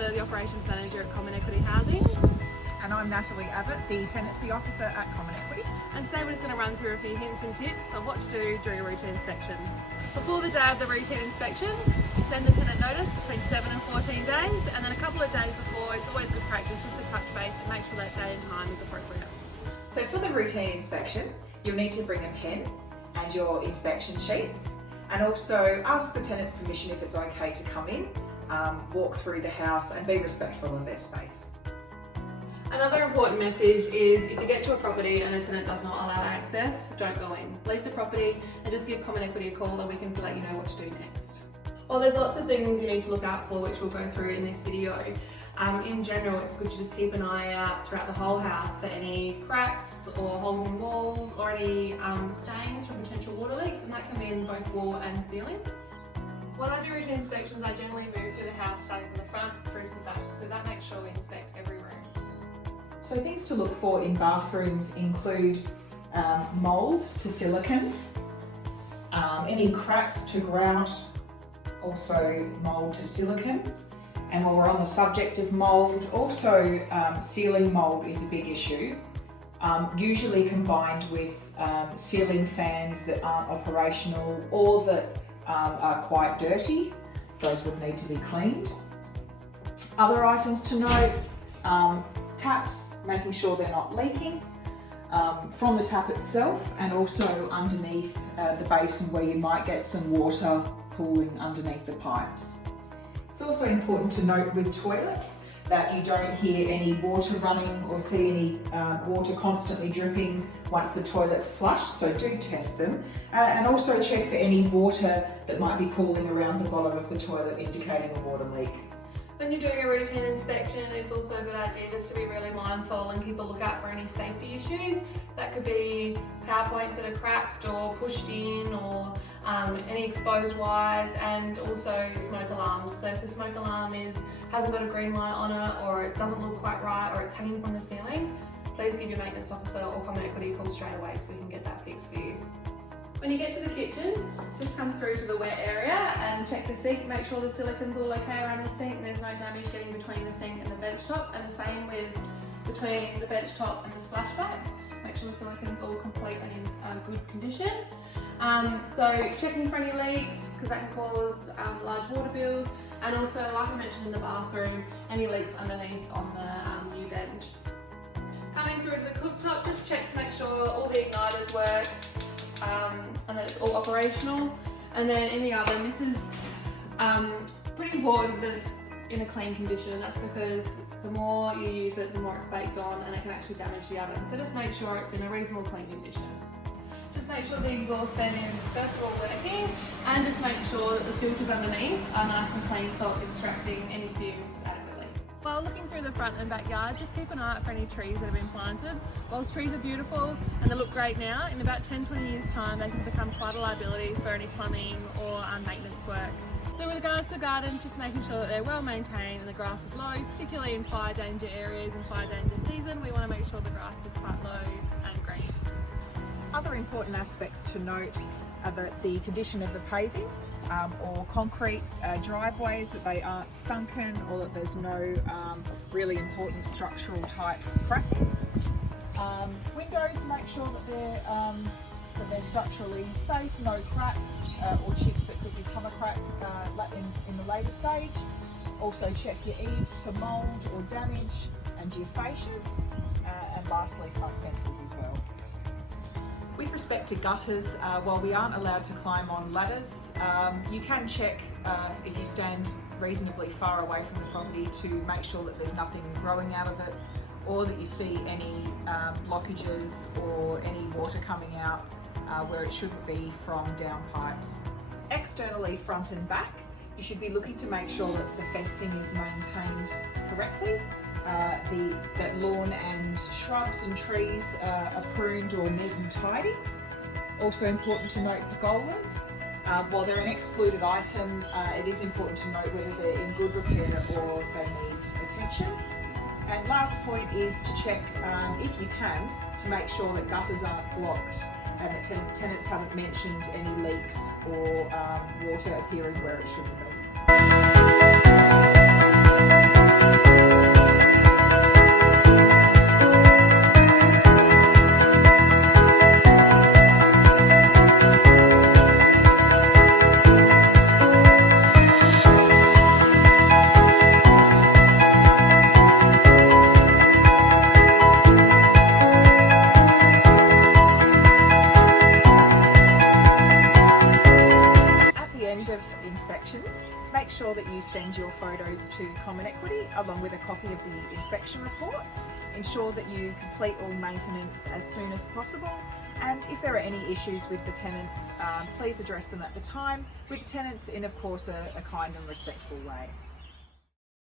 Jennifer, the Operations Manager at Common Equity Housing. And I'm Natalie Abbott, the Tenancy Officer at Common Equity. And today we're just going to run through a few hints and tips on what to do during a routine inspection. Before the day of the routine inspection, you send the tenant notice between 7 and 14 days, and then a couple of days before, it's always good practice just to touch base and make sure that day and time is appropriate. So for the routine inspection, you'll need to bring a pen and your inspection sheets, and also ask the tenant's permission if it's okay to come in, walk through the house and be respectful of their space. Another important message is if you get to a property and a tenant does not allow access, don't go in. Leave the property and just give Common Equity a call and we can let you know what to do next. Well, there's lots of things you need to look out for, which we'll go through in this video. In general, it's good to just keep an eye out throughout the whole house for any cracks or holes in walls or any stains from potential water leaks, and that can be in both wall and ceiling. When I do routine inspections, I generally move through the house starting from the front through to the back, so that makes sure we inspect every room. So things to look for in bathrooms include mould to silicone, any cracks to grout, also mould to silicone. And while we're on the subject of mould, also ceiling mould is a big issue, usually combined with ceiling fans that aren't operational or that are quite dirty. Those would need to be cleaned. Other items to note, taps, making sure they're not leaking from the tap itself, and also underneath the basin where you might get some water pooling underneath the pipes. It's also important to note with toilets that you don't hear any water running or see any water constantly dripping once the toilet's flushed, so do test them. And also check for any water that might be pooling around the bottom of the toilet indicating a water leak. When you're doing a routine inspection, it's also a good idea just to be really mindful and keep a lookout for any safety issues. That could be power points that are cracked or pushed in, or any exposed wires, and also smoke alarms. So if the smoke alarm hasn't got a green light on it, or it doesn't look quite right, or it's hanging from the ceiling, please give your maintenance officer or Common Equity a call straight away so we can get that fixed for you. When you get to the kitchen, just come through to the wet area and check the sink, make sure the silicone's all okay around the sink and there's no damage getting between the sink and the bench top, and the same with between the bench top and the splashback. Make sure the silicone's all complete and in good condition. So checking for any leaks, because that can cause large water bills, and also, like I mentioned in the bathroom, any leaks underneath on the new bench. Coming through to the cooktop, just check to make sure all the igniters work, and that it's all operational. And then in the oven, this is pretty important that it's in a clean condition. That's because the more you use it, the more it's baked on, and it can actually damage the oven. So just make sure it's in a reasonable clean condition. Just make sure the exhaust fan is first of all working, and just make sure that the filters underneath are nice and clean so it's extracting any fumes adequately. While looking through the front and backyard, just keep an eye out for any trees that have been planted. Whilst trees are beautiful and they look great now, in about 10-20 years time they can become quite a liability for any plumbing or maintenance work. So with regards to gardens, just making sure that they're well maintained and the grass is low, particularly in fire danger areas and fire danger season. We want to make sure the grass is quite low and green. Other important aspects to note are the condition of the paving or concrete driveways, that they aren't sunken or that there's no really important structural type cracking. Windows, make sure that they're structurally safe, no cracks or chips that could become a crack in the later stage. Also check your eaves for mould or damage, and your fascias, and lastly front fences as well. With respect to gutters, while we aren't allowed to climb on ladders, you can check if you stand reasonably far away from the property to make sure that there's nothing growing out of it, or that you see any blockages or any water coming out where it shouldn't be from down pipes. Externally, front and back, you should be looking to make sure that the fencing is maintained correctly. That lawn and shrubs and trees are pruned or neat and tidy. Also important to note pergolas. While they're an excluded item, it is important to note whether they're in good repair or they need attention. And last point is to check, if you can, to make sure that gutters aren't blocked and that tenants haven't mentioned any leaks or water appearing where it shouldn't be. notice to Common Equity along with a copy of the inspection report. Ensure that you complete all maintenance as soon as possible, and if there are any issues with the tenants, please address them at the time with the tenants in, of course, a kind and respectful way.